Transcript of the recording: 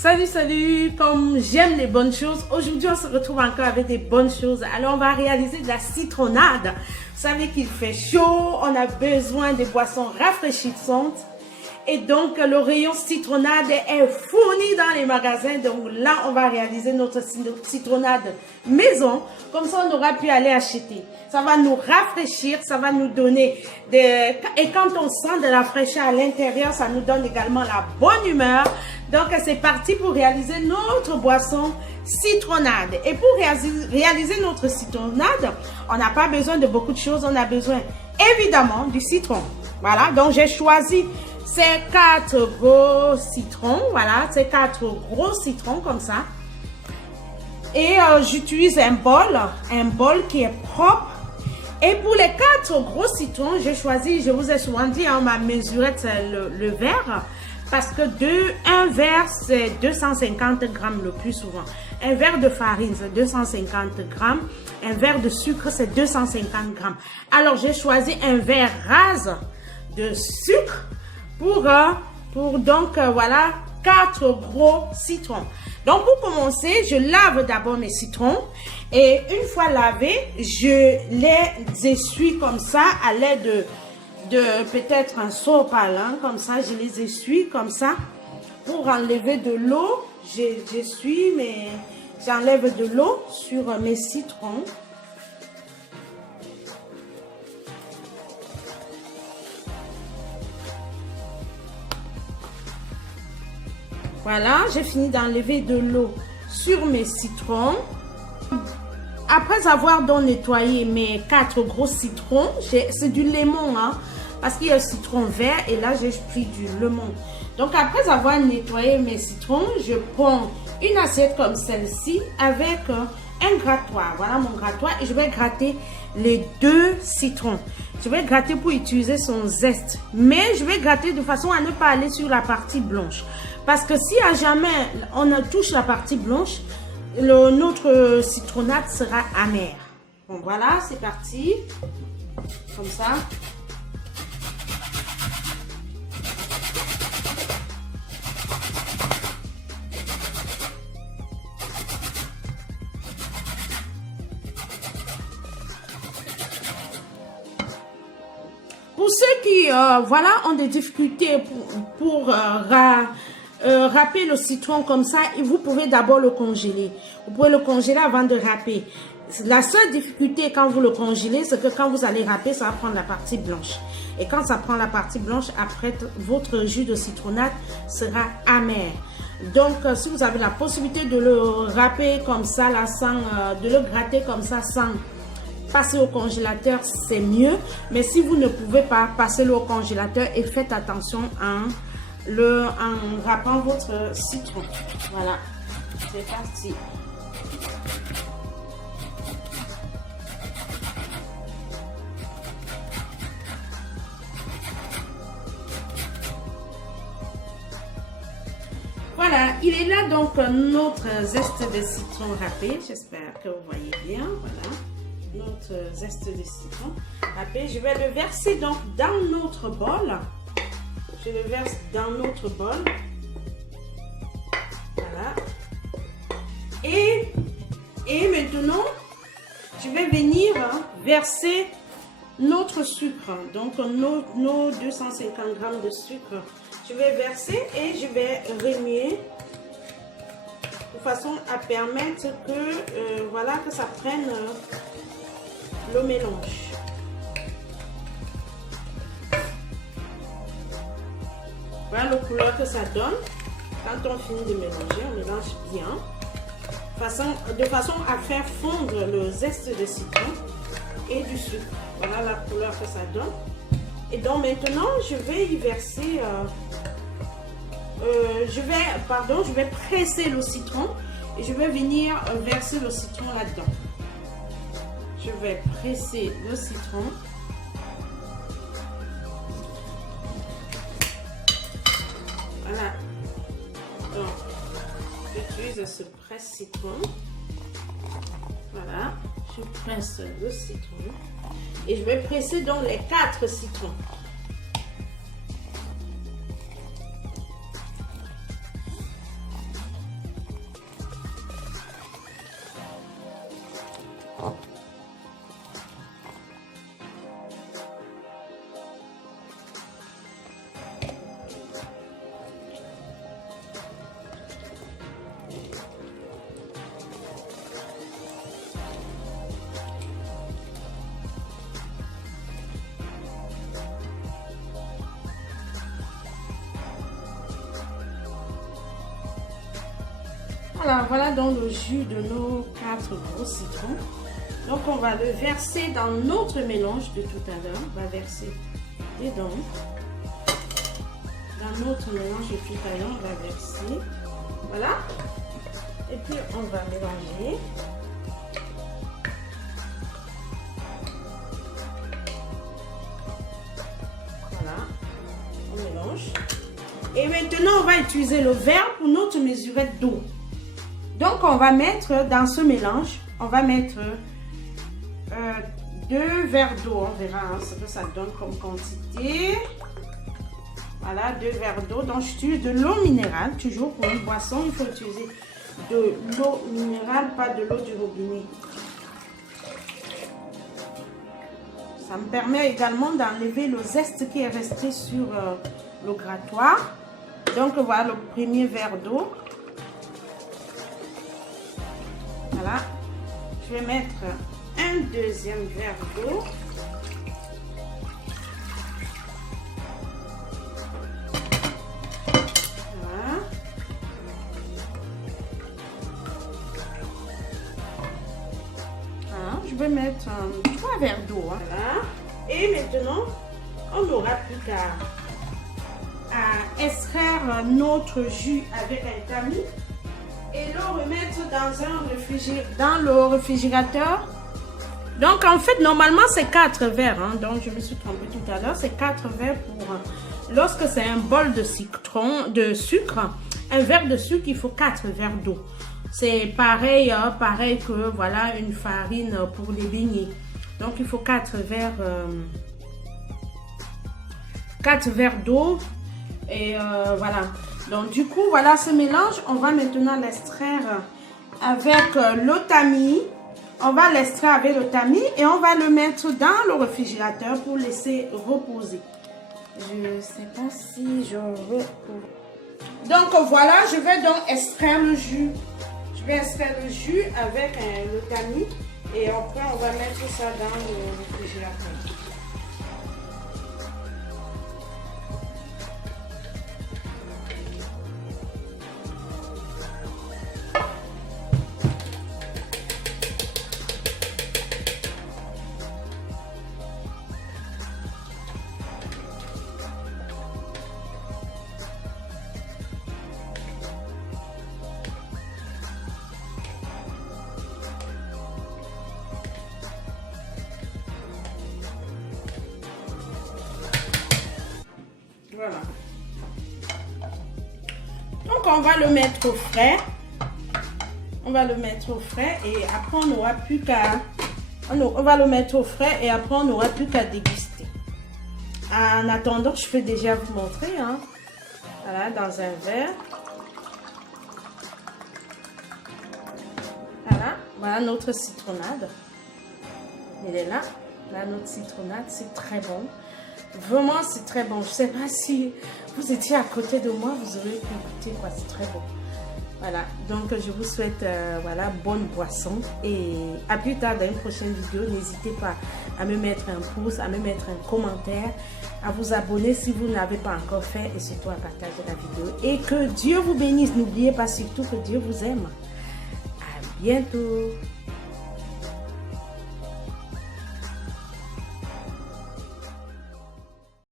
Salut, salut! Comme j'aime les bonnes choses, aujourd'hui on se retrouve encore avec des bonnes choses. Alors on va réaliser de la citronnade. Vous savez qu'il fait chaud, on a besoin de boissons rafraîchissantes. Et donc le rayon citronnade est fourni dans les magasins. Donc là on va réaliser notre citronnade maison. Comme ça on aura pu aller acheter. Ça va nous rafraîchir, ça va nous donner des... Et quand on sent de la fraîcheur à l'intérieur, ça nous donne également la bonne humeur. Donc c'est parti pour réaliser notre boisson citronnade. Et pour réaliser notre citronnade, on n'a pas besoin de beaucoup de choses. On a besoin évidemment du citron. Voilà, donc j'ai choisi ces 4 gros citrons. Voilà, ces 4 gros citrons comme ça. Et j'utilise un bol qui est propre. Et pour les 4 gros citrons, j'ai choisi, je vous ai souvent dit, hein, ma mesurette c'est le verre. Parce que un verre, c'est 250 grammes le plus souvent. Un verre de farine, c'est 250 grammes. Un verre de sucre, c'est 250 grammes. Alors, j'ai choisi un verre rase de sucre pour voilà, 4 gros citrons. Donc, pour commencer, je lave d'abord mes citrons. Et une fois lavés, je les essuie comme ça à l'aide de peut-être un sopalin, hein, comme ça, je les essuie comme ça pour enlever de l'eau. J'essuie, mais j'enlève de l'eau sur mes citrons. Voilà, j'ai fini d'enlever de l'eau sur mes citrons. Après avoir donc nettoyé mes 4 gros citrons, c'est du lemon, hein, parce qu'il y a le citron vert et là j'ai pris du lemon. Donc après avoir nettoyé mes citrons, je prends une assiette comme celle-ci avec un grattoir. Voilà mon grattoir et je vais gratter les 2 citrons. Je vais gratter pour utiliser son zeste, mais je vais gratter de façon à ne pas aller sur la partie blanche. Parce que si à jamais on touche la partie blanche, notre citronnade sera amère. Bon voilà, c'est parti. Comme ça. Pour ceux qui voilà, ont des difficultés pour râper le citron comme ça, vous pouvez d'abord le congeler. Vous pouvez le congeler avant de râper. La seule difficulté quand vous le congelez, c'est que quand vous allez râper, ça va prendre la partie blanche. Et quand ça prend la partie blanche, après, votre jus de citronnade sera amer. Donc, si vous avez la possibilité de le râper comme ça, là, de le gratter comme ça, sans passer au congélateur, c'est mieux. Mais si vous ne pouvez pas, passez-le au congélateur et faites attention en râpant votre citron. Voilà, c'est parti. Voilà, il est là donc notre zeste de citron râpé. J'espère que vous voyez bien. Voilà, notre zeste de citron râpé. Je vais le verser donc dans notre bol. Je le verse dans notre bol. Voilà. Et maintenant, je vais venir verser notre sucre. Donc, nos 250 grammes de sucre. Je vais verser et je vais remuer de façon à permettre que, voilà, que ça prenne le mélange. Voilà la couleur que ça donne. Quand on finit de mélanger, on mélange bien. De façon à faire fondre le zeste de citron et du sucre. Voilà la couleur que ça donne. Et donc maintenant, je vais y verser... je vais presser le citron et je vais venir verser le citron là-dedans. Je vais presser le citron. Voilà, donc j'utilise ce presse-citron. Voilà, je presse le citron et je vais presser donc les 4 citrons. Voilà donc le jus de nos 4 gros citrons. Donc on va le verser dans notre mélange de tout à l'heure. On va verser dedans. Dans notre mélange de tout à l'heure, on va verser. Voilà. Et puis on va mélanger. Voilà. On mélange. Et maintenant, on va utiliser le verre pour notre mesurette d'eau. Donc, on va mettre dans ce mélange, on va mettre 2 verres d'eau. On verra ce que ça donne comme quantité. Voilà, 2 verres d'eau. Donc, j'utilise de l'eau minérale. Toujours pour une boisson, il faut utiliser de l'eau minérale, pas de l'eau du robinet. Ça me permet également d'enlever le zeste qui est resté sur le grattoir. Donc, voilà le premier verre d'eau. Voilà. Je vais mettre un deuxième verre d'eau. Voilà. Voilà. Je vais mettre 3 verres d'eau. Hein. Voilà. Et maintenant, on n'aura plus qu'à extraire notre jus avec un tamis et le remettre dans le réfrigérateur. Donc en fait normalement c'est 4 verres, hein. Donc je me suis trompée tout à l'heure, c'est 4 verres pour lorsque c'est un bol de sucre, un verre de sucre, il faut 4 verres d'eau. C'est pareil, pareil que voilà une farine pour les beignets. Donc il faut 4 verres d'eau. Et voilà. Donc du coup, voilà ce mélange. On va maintenant l'extraire avec le tamis. On va l'extraire avec le tamis et on va le mettre dans le réfrigérateur pour laisser reposer. Je ne sais pas si je veux... Donc voilà, je vais donc extraire le jus. Je vais extraire le jus avec le tamis et après on va mettre ça dans le réfrigérateur. Voilà. Donc on va le mettre au frais. On va le mettre au frais et après on n'aura plus qu'à... On va le mettre au frais et après on n'aura plus qu'à déguster. En attendant, je peux déjà vous montrer. Hein. Voilà, dans un verre. Voilà notre citronnade. Elle est là. Là, notre citronnade, c'est très bon. Vraiment, c'est très bon. Je ne sais pas si vous étiez à côté de moi, vous aurez pu goûter quoi. C'est très bon. Voilà. Donc, je vous souhaite voilà, bonne boisson. Et à plus tard dans une prochaine vidéo. N'hésitez pas à me mettre un pouce, à me mettre un commentaire, à vous abonner si vous n'avez pas encore fait et surtout à partager la vidéo. Et que Dieu vous bénisse. N'oubliez pas surtout que Dieu vous aime. À bientôt.